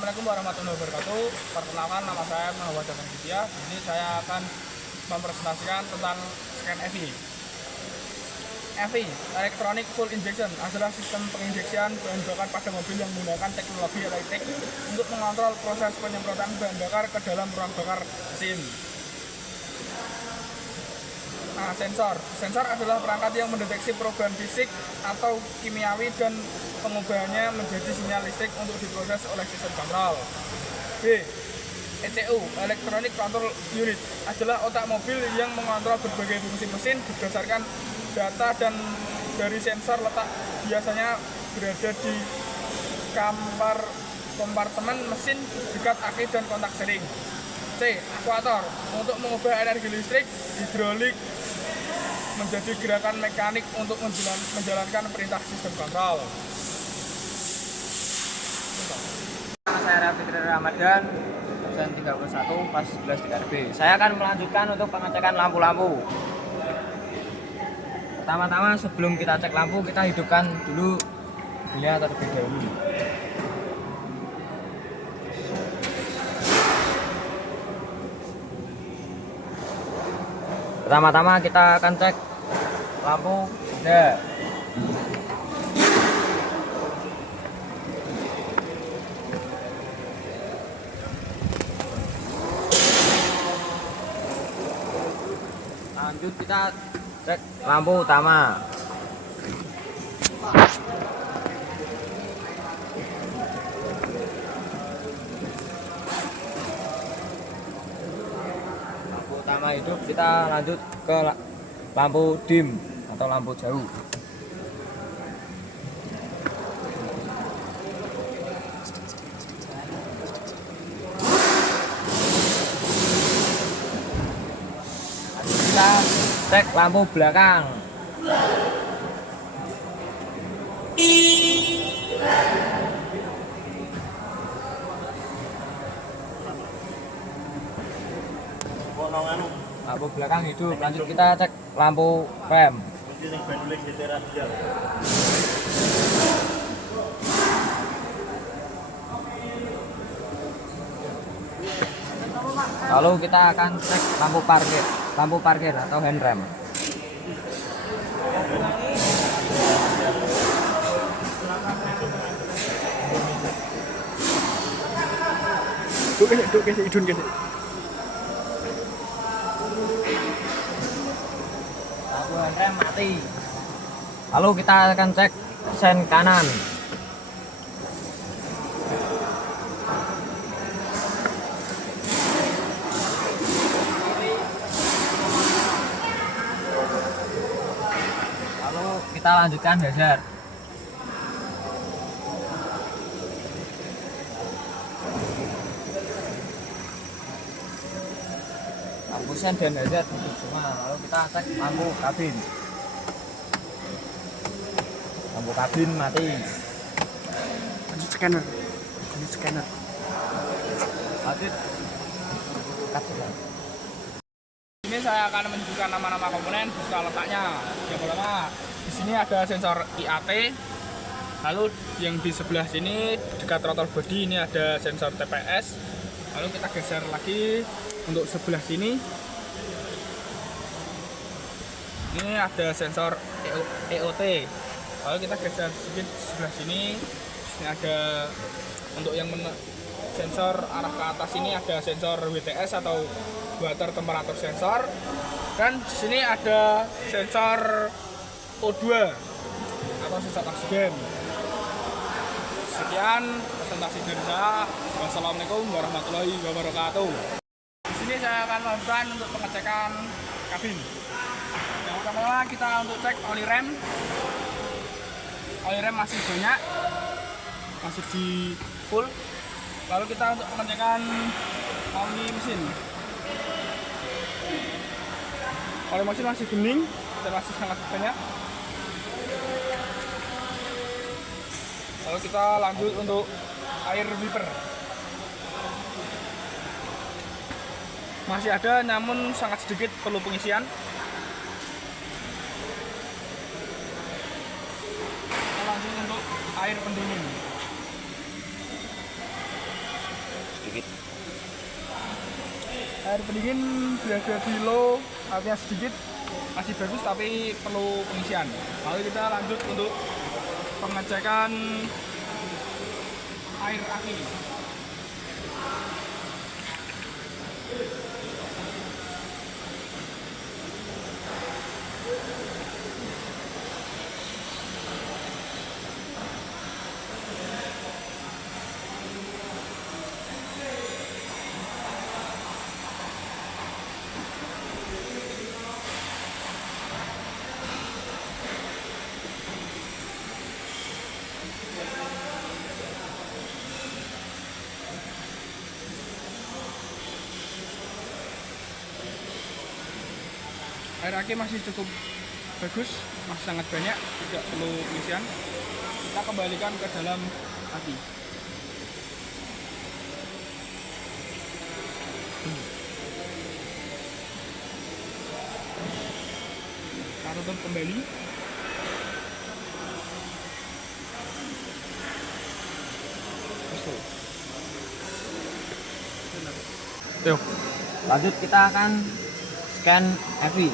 Assalamualaikum warahmatullahi wabarakatuh. Perkenalkan, nama saya Muhammad Jafar Ditya. Di sini saya akan mempresentasikan tentang scan EVI. EVI, Electronic Fuel Injection, adalah sistem penginjeksian bahan bakar pada mobil yang menggunakan teknologi elektrik untuk mengontrol proses penyemprotan bahan bakar ke dalam ruang bakar mesin. Nah, sensor adalah perangkat yang mendeteksi perubahan fisik atau kimiawi dan pengubahannya menjadi sinyal listrik untuk diproses oleh sistem kontrol. B. ECU, Electronic Control Unit, adalah otak mobil yang mengontrol berbagai fungsi mesin berdasarkan data dan dari sensor letak biasanya berada di kompartemen mesin dekat aki dan kontak sering. C. Aktuator, untuk mengubah energi listrik hidrolik menjadi gerakan mekanik untuk menjalankan perintah sistem kontrol. Saya Rafi Ramadan, absen 31 pas 11 3RB. Saya akan melanjutkan untuk pengecekan lampu-lampu. Pertama-tama sebelum kita cek lampu, kita hidupkan dulu mobilnya terlebih dahulu. Pertama-tama kita akan cek lampu roda. Lanjut kita cek lampu utama. Lampu utama hidup, kita lanjut ke lampu dim atau lampu jauh. Kita cek lampu belakang. Lampu belakang hidup. Lanjut kita cek lampu rem. Lalu kita akan cek lampu parkir atau handrem. Lampu handrem mati. Lalu kita akan cek sen kanan. Kita lanjutkan hazard. Lampu sen dan hazard hidup semua. Lalu kita cek lampu kabin. Lampu kabin mati. Lanjut scanner. Lanjut kasih. Ini saya akan menunjukkan nama-nama komponen beserta letaknya. Yang pertama, di sini ada sensor IAT. Lalu yang di sebelah sini dekat rotor bodi ini ada sensor TPS. Lalu kita geser lagi untuk sebelah sini. Ini ada sensor EOT. Lalu kita geser sedikit sebelah sini. Ini ada untuk yang sensor arah ke atas ini ada sensor WTS atau water temperature sensor, dan di sini ada sensor O2 atau sensor oksigen. Sekian presentasi dari saya. Wassalamualaikum warahmatullahi wabarakatuh. Di sini saya akan melakukan untuk pengecekan kabin. Yang pertama kita untuk cek oli rem. Oli rem masih banyak, masih di full. Lalu kita untuk pengecekan oli mesin. Oli mesin masih bening dan masih sangat banyak. Lalu kita lanjut untuk air wiper. Masih ada namun sangat sedikit, perlu pengisian. Kita lanjut untuk air pendingin. sedikit. Air pendingin berada di low, artinya sedikit, masih bagus tapi perlu pengisian. Lalu kita lanjut untuk pengecekan air aki. Air aki masih cukup bagus, masih sangat banyak, tidak perlu pengisian. Kita kembalikan ke dalam aki. Kita tutup kembali. Yuk. Lanjut kita akan scan FI.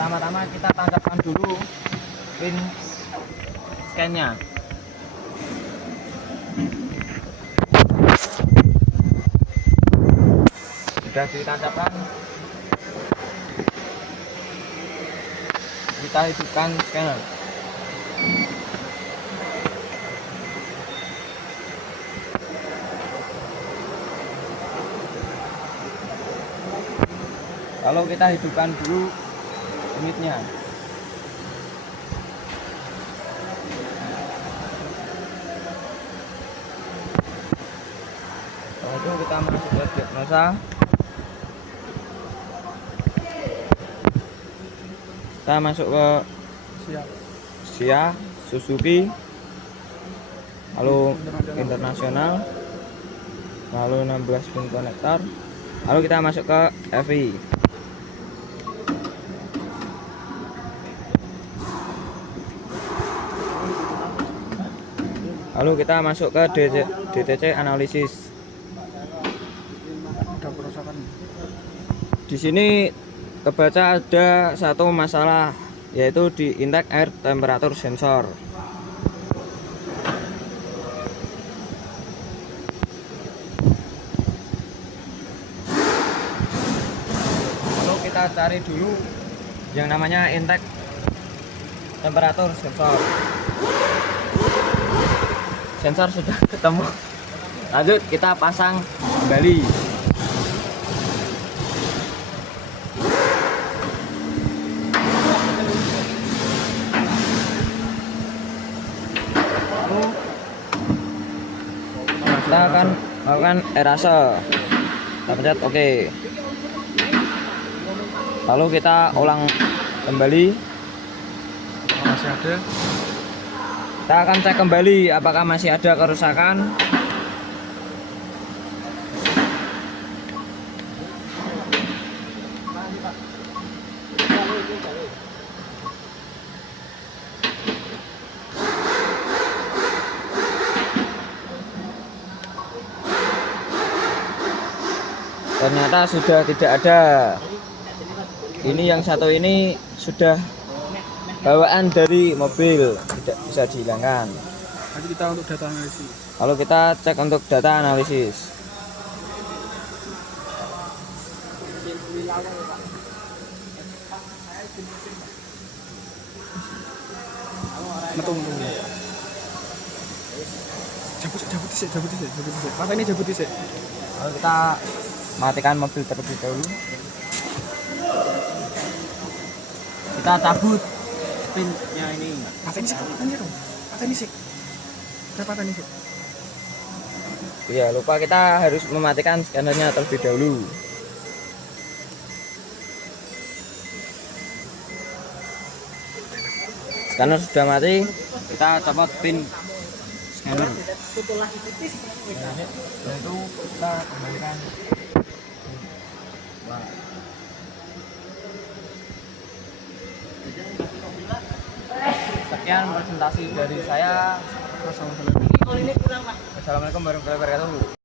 Pertama-tama kita tancapkan dulu pin scan-nya. Sudah ditancapkan, kita hidupkan scanner. Lalu kita hidupkan dulu unitnya. Setelah itu kita masuk ke diagnosa. Kita masuk ke SIA, Suzuki, lalu internasional, lalu 16 pin konektor, lalu kita masuk ke FI. Lalu kita masuk ke DTC analisis. Di sini kebaca ada satu masalah, yaitu di intake air temperatur sensor. Lalu kita cari dulu yang namanya intake temperatur sensor. Sensor sudah ketemu. Lanjut kita pasang kembali. Kita akan melakukan erase. Kita pencet OK. Lalu kita ulang kembali. Masih ada. Kita akan cek kembali apakah masih ada kerusakan. Ternyata sudah tidak ada. Ini yang satu ini sudah bawaan dari mobil, tidak bisa dihilangkan. Nanti kita untuk data analisis. Lalu kita cek untuk data analisis. Metung. Jabut sih. Mata ini jabut sih. Lalu kita matikan mobil terlebih dahulu. Kita cabut pinnya ini. Mata ini sih. Berapa ini sih? Ya, lupa kita harus mematikan scannernya terlebih dahulu. Scanner sudah mati, kita copot pin scanner. Setelah itu kita kembalikan. Sekian presentasi dari saya. Wassalamualaikum warahmatullahi wabarakatuh.